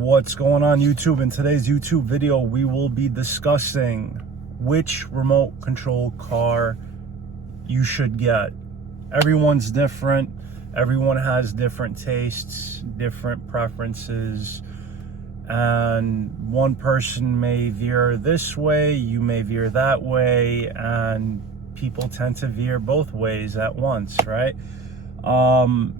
What's going on, YouTube? In today's YouTube video, we will be discussing which remote control car you should get. Everyone's different. Everyone has different tastes, different preferences, and one person may veer this way, you may veer that way, and people tend to veer both ways at once, right?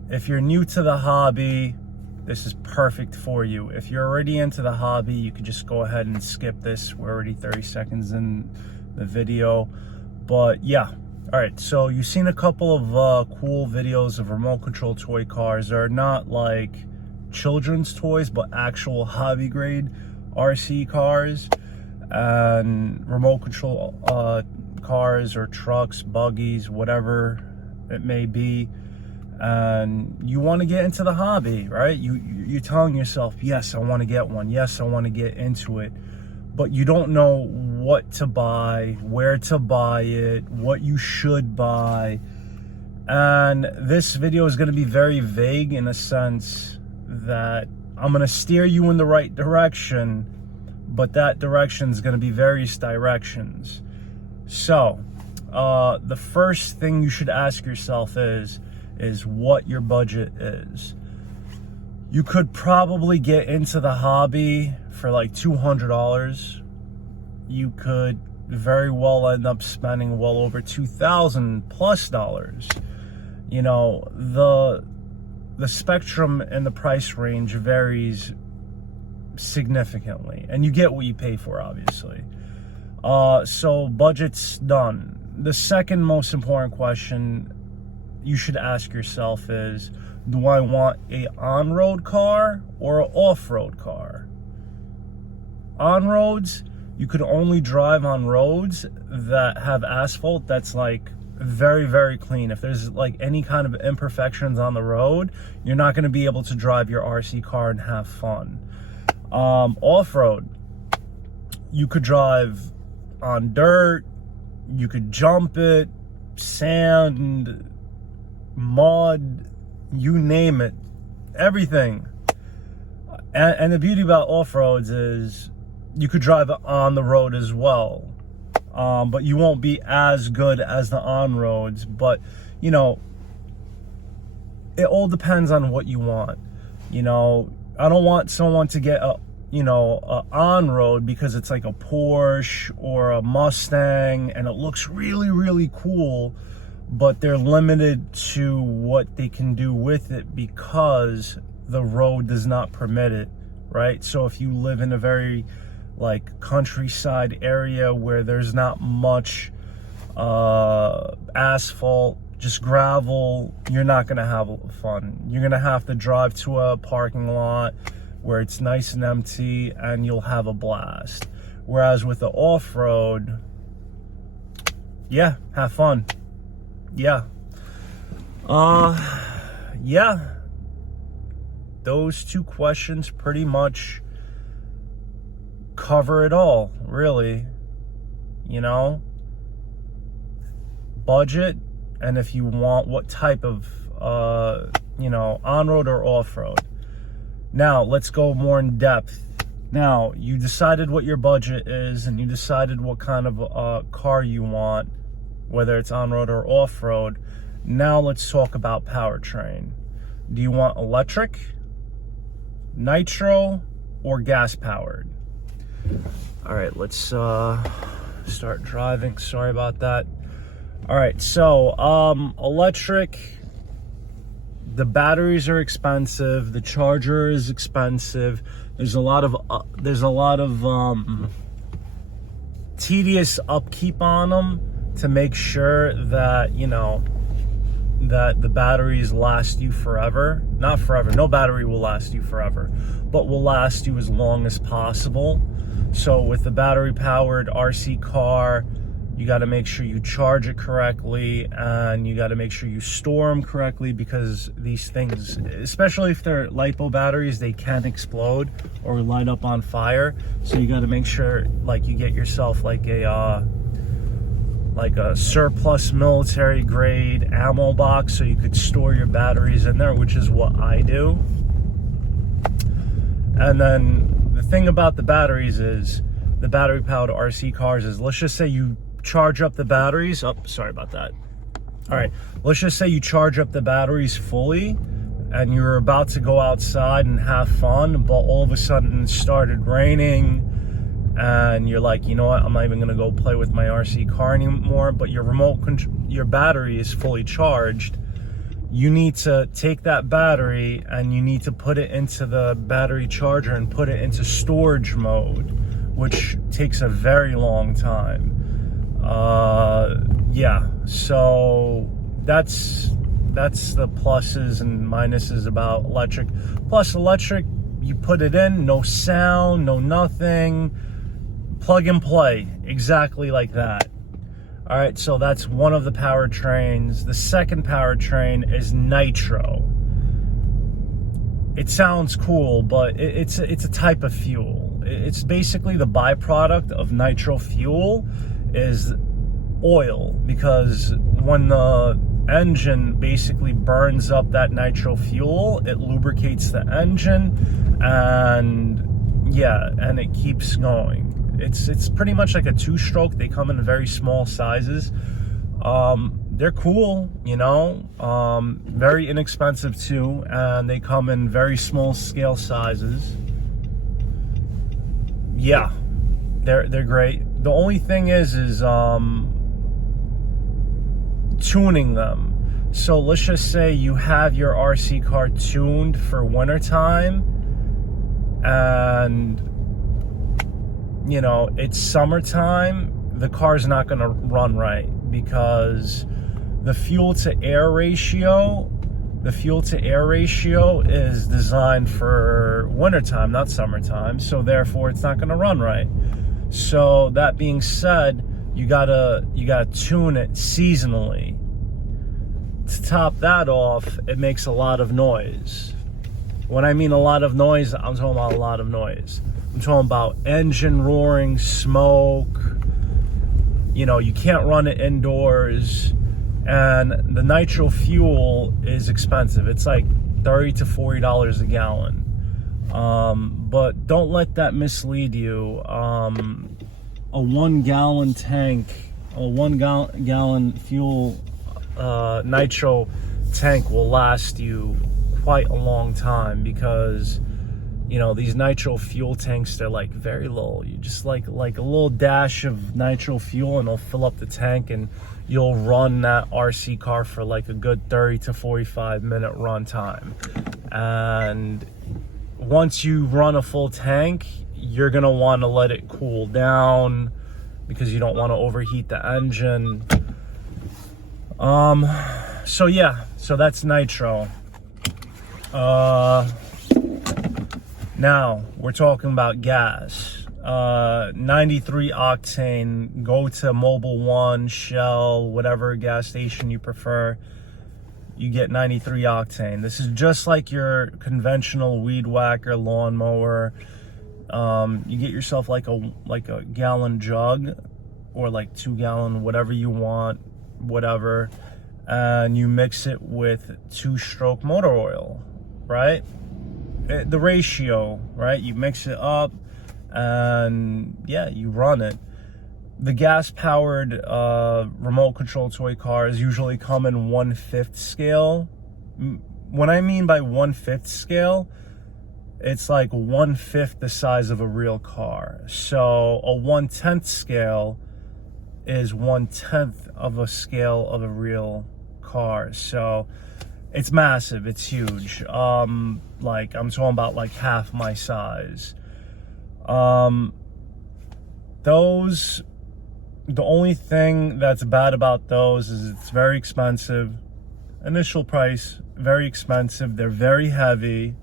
If you're new to the hobby, this is perfect for you. If you're already into the hobby, you could just go ahead and skip this. We're already 30 seconds in the video. But yeah, all right, so you've seen a couple of cool videos of remote control toy cars. They're not like children's toys, but actual hobby grade RC cars and remote control cars or trucks, buggies, whatever it may be. And you want to get into the hobby, right? You're telling yourself, yes, I want to get one. Yes, I want to get into it. But you don't know what to buy, where to buy it, what you should buy. And this video is going to be very vague in a sense that I'm going to steer you in the right direction, but that direction is going to be various directions. So the first thing you should ask yourself is what your budget is. You could probably get into the hobby for like $200. You could very well end up spending well over $2,000 plus. You know, the spectrum and the price range varies significantly, and you get what you pay for, obviously. So budget's done. The second most important question you should ask yourself is, do I want a on-road car or an off-road car? On roads, you could only drive on roads that have asphalt that's like very, very clean. If there's like any kind of imperfections on the road, you're not going to be able to drive your RC car and have fun. Off-road, you could drive on dirt, you could jump it, sand, mud, you name it, everything. And the beauty about off-roads is you could drive on the road as well, but you won't be as good as the on-roads. But you know, it all depends on what you want. You know, I don't want someone to get a on-road because it's like a Porsche or a Mustang and it looks really, really cool, but they're limited to what they can do with it because the road does not permit it, right? So if you live in a very like countryside area where there's not much asphalt, just gravel, you're not gonna have fun. You're gonna have to drive to a parking lot where it's nice and empty and you'll have a blast. Whereas with the off-road, yeah, have fun. Yeah. Yeah. Those two questions pretty much cover it all, really. You know? Budget, and if you want what type of, on-road or off-road. Now, let's go more in depth. Now, you decided what your budget is, and you decided what kind of car you want, whether it's on-road or off-road. Now let's talk about powertrain. Do you want electric, nitro, or gas-powered? All right, let's start driving. Sorry about that. All right, so electric, the batteries are expensive, the charger is expensive. There's a lot of tedious upkeep on them to make sure that, you know, that the batteries last you forever. Not forever, no battery will last you forever, but will last you as long as possible. So with the battery powered RC car, you got to make sure you charge it correctly, and you got to make sure you store them correctly, because these things, especially if they're LiPo batteries, they can explode or light up on fire. So you got to make sure like you get yourself like a surplus military grade ammo box so you could store your batteries in there, which is what I do. And then the thing about the batteries is, the battery powered RC cars is, let's just say you charge up the batteries. Oh, sorry about that. All right, let's just say you charge up the batteries fully and you're about to go outside and have fun, but all of a sudden it started raining and you're like, you know what, I'm not even gonna go play with my RC car anymore, but your battery is fully charged. You need to take that battery and you need to put it into the battery charger and put it into storage mode, which takes a very long time. Yeah, so that's the pluses and minuses about electric. Plus electric, you put it in, no sound, no nothing, plug and play, exactly like that. All right, so that's one of the powertrains. The second powertrain is Nitro. It sounds cool, but it's a type of fuel. It's basically the byproduct of nitro fuel is oil, because when the engine basically burns up that nitro fuel, it lubricates the engine, and yeah, and it keeps going. It's pretty much like a two-stroke. They come in very small sizes. They're cool, you know, very inexpensive too, and they come in very small scale sizes. Yeah, they're great. The only thing is tuning them. So let's just say you have your RC car tuned for wintertime, and you know, it's summertime, the car's not going to run right, because the fuel to air ratio is designed for wintertime, not summertime, so therefore it's not going to run right. So that being said, you gotta tune it seasonally. To top that off, it makes a lot of noise. When I mean a lot of noise, I'm talking about a lot of noise. I'm talking about engine roaring, smoke. You know, you can't run it indoors. And the nitro fuel is expensive. It's like $30 to $40 a gallon. But don't let that mislead you. A 1 gallon tank, a 1 gallon fuel nitro tank will last you quite a long time, because you know, these nitro fuel tanks, they're like very low. You just like a little dash of nitro fuel and it'll fill up the tank, and you'll run that RC car for like a good 30 to 45 minute run time. And once you run a full tank, you're gonna want to let it cool down, because you don't want to overheat the engine. So yeah, so that's nitro. Now we're talking about gas. 93 octane. Go to Mobil 1, Shell, whatever gas station you prefer. You get 93 octane. This is just like your conventional weed whacker lawnmower. You get yourself like a gallon jug, or like 2 gallon, whatever you want, whatever, and you mix it with 2-stroke motor oil, right? The ratio, right? You mix it up, and yeah, you run it. The gas-powered remote control toy cars usually come in 1/5 scale. When I mean by 1/5 scale, it's like 1/5 the size of a real car. So a 1/10 scale is 1/10 of a scale of a real car. So it's massive, it's huge. Like I'm talking about like half my size. Those, the only thing that's bad about those is it's very expensive. Initial price, very expensive. They're very heavy.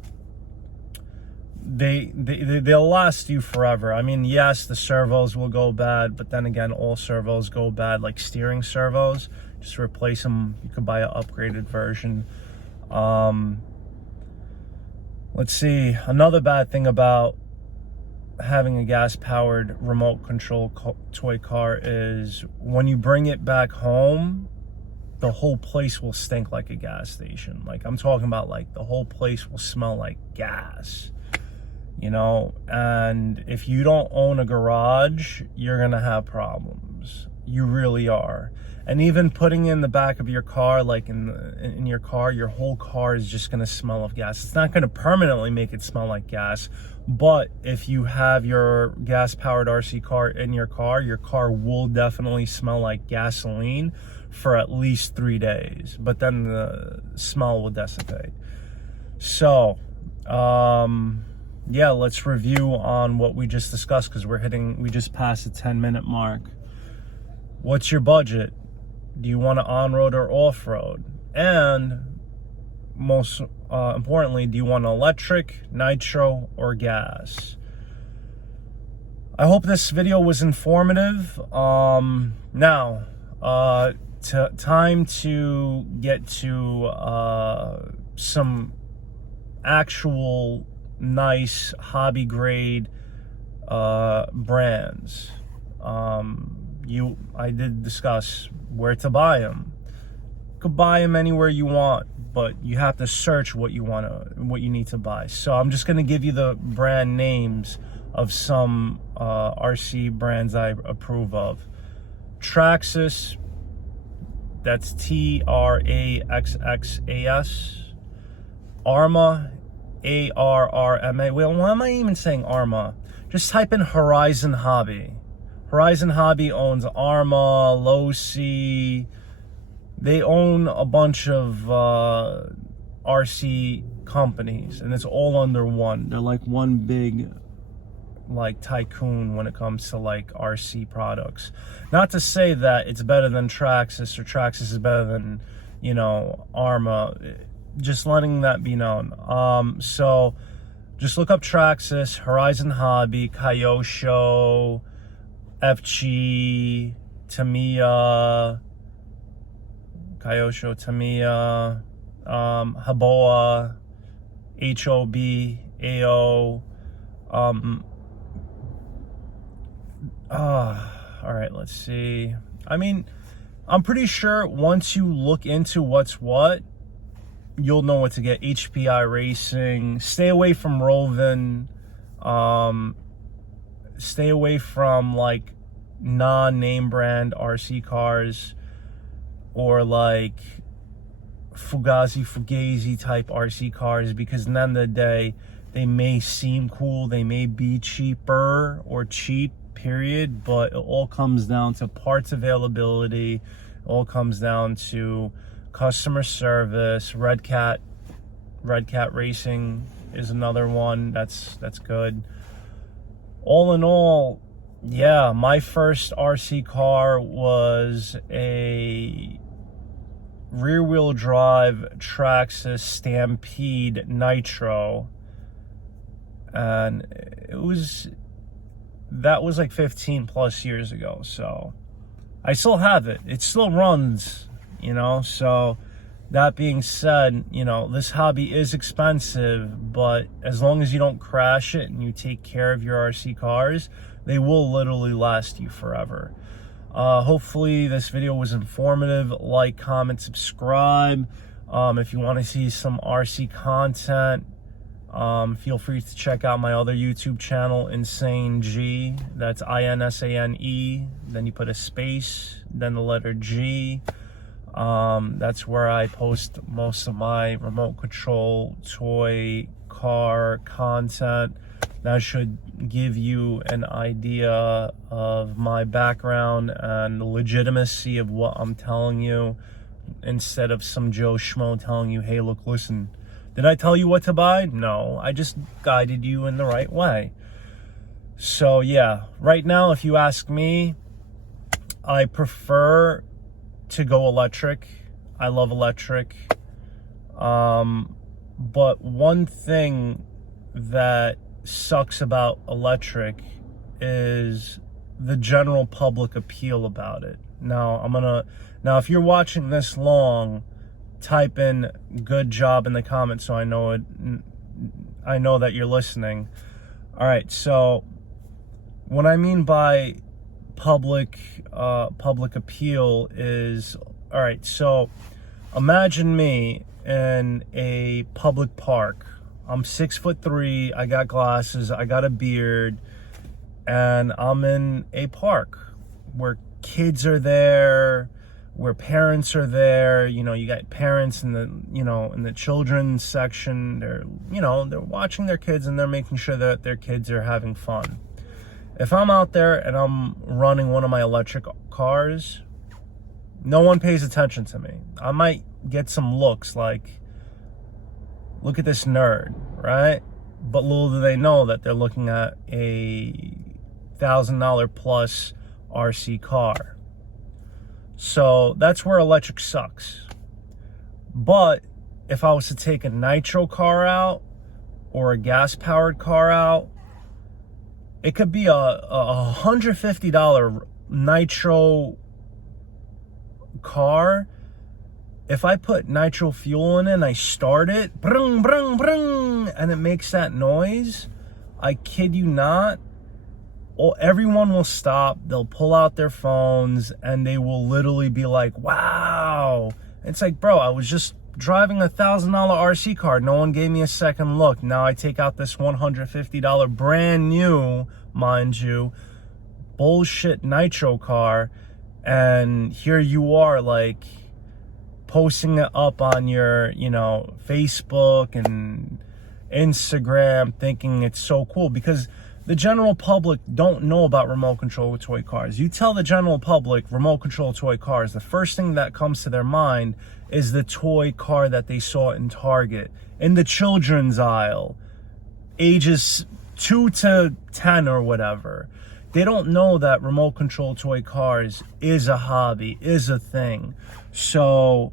They'll last you forever. I mean, yes, the servos will go bad, but then again, all servos go bad, like steering servos. Just replace them. You could buy an upgraded version. Let's see. Another bad thing about having a gas-powered remote control toy car is when you bring it back home, the whole place will stink like a gas station. Like I'm talking about, like the whole place will smell like gas. you know, and if you don't own a garage, you're gonna have problems. You really are. And even putting in the back of your car, like in your car, your whole car is just gonna smell of gas. It's not gonna permanently make it smell like gas, but if you have your gas-powered RC car in your car will definitely smell like gasoline for at least 3 days, but then the smell will dissipate. So, yeah, let's review on what we just discussed, because we just passed the 10-minute mark. What's your budget? Do you want to on-road or off-road? And most importantly, do you want electric, nitro, or gas? I hope this video was informative. Now, time to get to some actual nice hobby grade brands. I did discuss where to buy them. You could buy them anywhere you want, but you have to search what you need to buy. So I'm just going to give you the brand names of some RC brands I approve of. Traxxas, that's Traxxas. Arma, Arrma. Well, why am I even saying Arma? Just type in Horizon Hobby. Horizon Hobby owns Arma, Losi. They own a bunch of RC companies, and it's all under one. They're like one big like tycoon when it comes to like RC products. Not to say that it's better than Traxxas or Traxxas is better than, you know, Arma. Just letting that be known. So just look up Traxxas, Horizon Hobby, Kyosho, FG, Tamiya, Haboa, HOB, AO. All right, let's see. I mean, I'm pretty sure once you look into what's what, you'll know what to get. HPI Racing. Stay away from Roven. Stay away from like non-name brand RC cars, or like Fugazi type RC cars, because at the end of the day, they may seem cool, they may be cheaper or cheap, period, but it all comes down to parts availability. It all comes down to customer service. Red Cat Racing is another one that's good. All in all, yeah, my first RC car was a rear-wheel drive Traxxas Stampede Nitro, and that was like 15 plus years ago. So I still have it. It still runs, you know. So that being said, you know, this hobby is expensive, but as long as you don't crash it and you take care of your RC cars, they will literally last you forever. Hopefully this video was informative. Like, comment, subscribe. If you want to see some RC content, feel free to check out my other YouTube channel, Insane G. That's INSANE. Then you put a space, then the letter G. That's where I post most of my remote control toy car content. That should give you an idea of my background and the legitimacy of what I'm telling you, instead of some Joe Schmo telling you, hey, look, listen, did I tell you what to buy? No, I just guided you in the right way. So yeah, right now, if you ask me, I prefer to go electric. I love electric. But one thing that sucks about electric is the general public appeal about it. Now if you're watching this long, type in good job in the comments so I know that you're listening. All right, so what I mean by public appeal is, all right, so imagine me in a public park, I'm 6'3", I got glasses, I got a beard, and I'm in a park where kids are there, where parents are there. You know, you got parents in the, you know, in the children's section. They're, you know, they're watching their kids and they're making sure that their kids are having fun. If I'm out there and I'm running one of my electric cars, no one pays attention to me. I might get some looks like, look at this nerd, right? But little do they know that they're looking at a $1,000 plus RC car. So that's where electric sucks. But if I was to take a nitro car out or a gas powered car out, it could be a $150 nitro car. If I put nitro fuel in it and I start it, brung, brung, brung, and it makes that noise, I kid you not, everyone will stop. They'll pull out their phones and they will literally be like, wow. It's like, bro, I was just driving a $1,000 RC car. No one gave me a second look. Now I take out this $150 brand new, mind you, bullshit nitro car, and here you are, like, posting it up on your, you know, Facebook and Instagram, thinking it's so cool, because the general public don't know about remote control toy cars. You tell the general public remote control toy cars, the first thing that comes to their mind is the toy car that they saw in Target, in the children's aisle, ages 2 to 10 or whatever. They don't know that remote control toy cars is a hobby, is a thing. So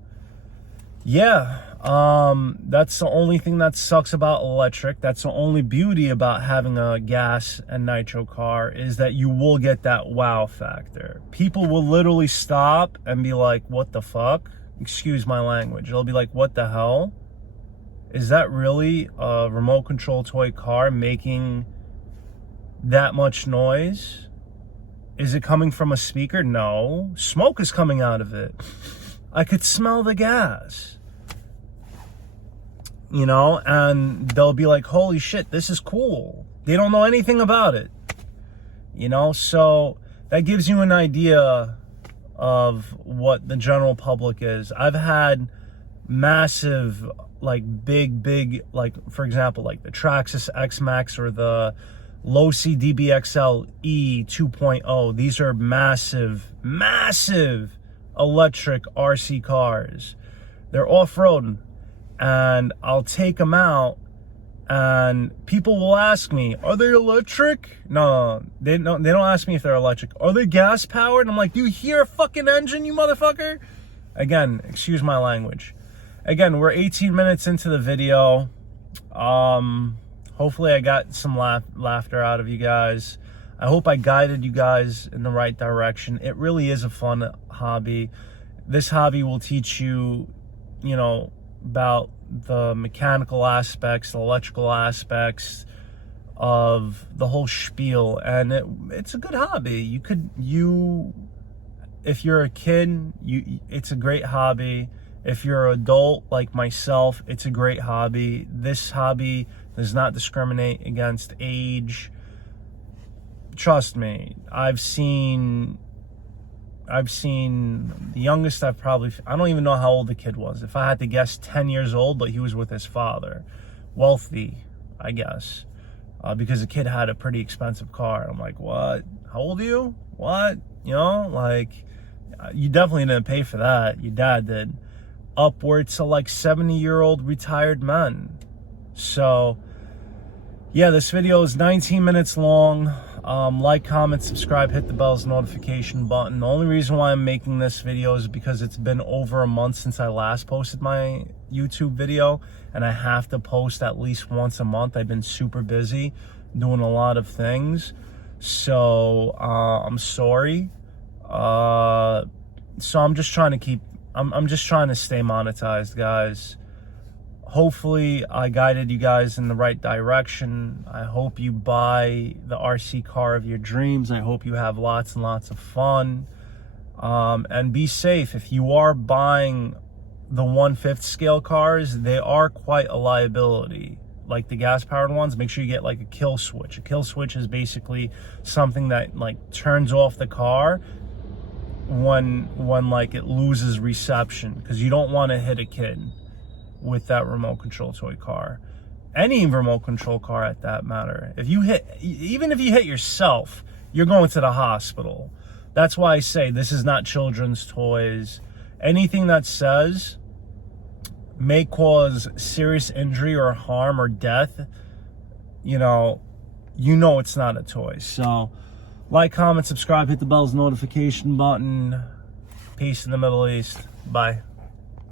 yeah, that's the only thing that sucks about electric. That's the only beauty about having a gas and nitro car, is that you will get that wow factor. People will literally stop and be like, what the fuck? Excuse my language. They'll be like, what the hell? Is that really a remote control toy car making that much noise? Is it coming from a speaker? No. Smoke is coming out of it. I could smell the gas, you know, and they'll be like, holy shit, this is cool. They don't know anything about it, you know. So that gives you an idea of what the general public is. I've had massive, like, big, like, for example, like the Traxxas X-Max or the Losi DBXL E 2.0. These are massive electric RC cars. They're off-roading, and I'll take them out and people will ask me, are they electric? No, they don't ask me if they're electric. Are they gas powered? I'm like, do you hear a fucking engine, you motherfucker? Again, excuse my language. Again, we're 18 minutes into the video. Hopefully I got some laughter out of you guys. I hope I guided you guys in the right direction. It really is a fun hobby. This hobby will teach you, you know, about the mechanical aspects, the electrical aspects of the whole spiel, and it's a good hobby. If you're a kid, it's a great hobby. If you're an adult like myself, it's a great hobby. This hobby does not discriminate against age. Trust me, I've seen the youngest I don't even know how old the kid was. If I had to guess, 10 years old, but he was with his father. Wealthy, I guess, because the kid had a pretty expensive car. I'm like, what? How old are you? What? You know, like, you definitely didn't pay for that. Your dad did. Upwards to like 70-year-old retired men. So yeah, this video is 19 minutes long. Like, comment, subscribe, hit the bell's notification button. The only reason why I'm making this video is because it's been over a month since I last posted my YouTube video, and I have to post at least once a month. I've been super busy doing a lot of things, so I'm sorry. So I'm just trying to I'm just trying to stay monetized, guys. Hopefully I guided you guys in the right direction. I hope you buy the RC car of your dreams. I hope you have lots and lots of fun. And be safe. If you are buying the 1/5 scale cars, they are quite a liability. like the gas powered ones, make sure you get like a kill switch. A kill switch is basically something that like turns off the car when like it loses reception, because you don't want to hit a kid with that remote control toy car. Any remote control car at that matter. Even if you hit yourself, you're going to the hospital. That's why I say this is not children's toys. Anything that says may cause serious injury or harm or death, you know it's not a toy. So like, comment, subscribe, hit the bell's notification button. Peace in the Middle East. Bye.